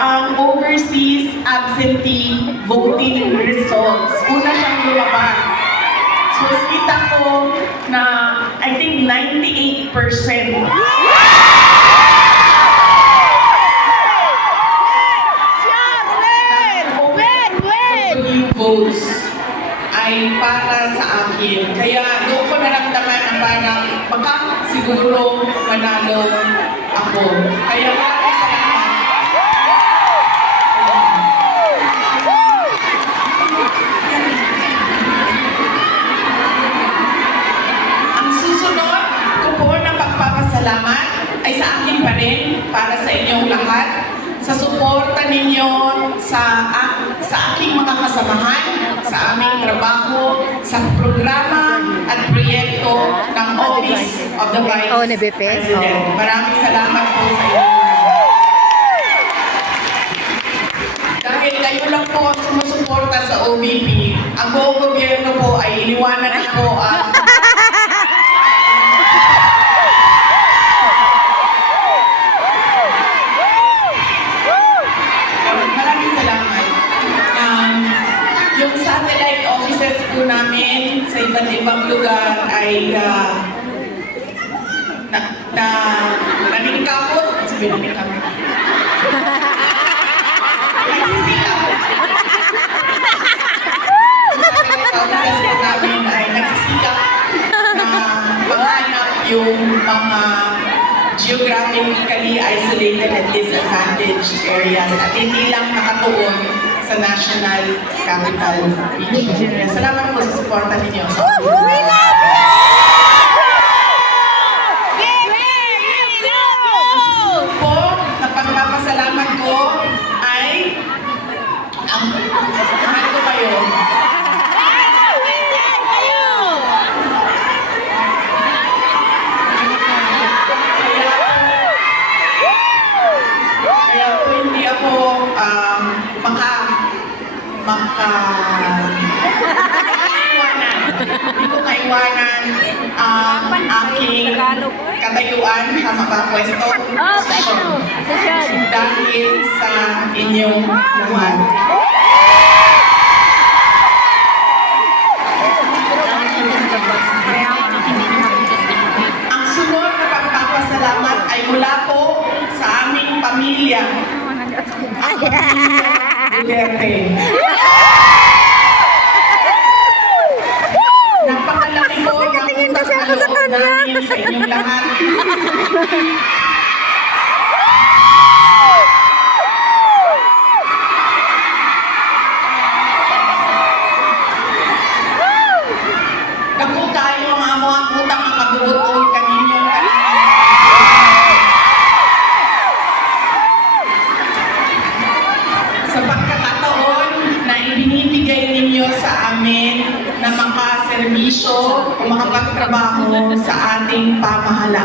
ang overseas absentee voting results. Una siyang lumabas. So, kita ko na, I think, 98%. Votes ay para sa akin. Kaya doon ko naramdaman na parang baka siguro manalo ako. Kaya maraming salamat. Ang susunod ko po na pagpapasalamat ay sa akin pa rin, para sa inyong lahat, sa suporta ninyo sa aking mga kasamahan, sa aming trabaho, sa programa at proyekto ng Office of the Vice President. Maraming salamat po sa inyo. Dahil kayo lang po ang sumusuporta sa OVP, ang buong gobyerno po ay iniwanan na po ang yung satellite offices po namin sa iba't ibang lugar ay naningkamot. Sabi naningkamot. Nagsisikap. Yung satellite offices po namin ay nagsisikap na maghanap yung mga geographically isolated and disadvantaged areas at hindi lang nakatuon sa National Capital Region. Salamat po sa suporta ninyo. We love you! Ang po na pagpapasalamat ko ay ang mahal ko kayo. Kaya po hindi ako hindi ko maiwanan ang aking katayuan sa makapwesto dahil sa inyong lahat. Ang sunod na pagpapasalamat ay mula po sa aming pamilya. Duterte. Napakalaki po ng utang na loob namin sa inyong lahat. Kapo tayo ang amo ang utang ang kabubuton kaninyong sa pagkakataon na ibinibigay ninyo sa amin na makaserbisyo o makapagtrabaho sa ating pamahalaan.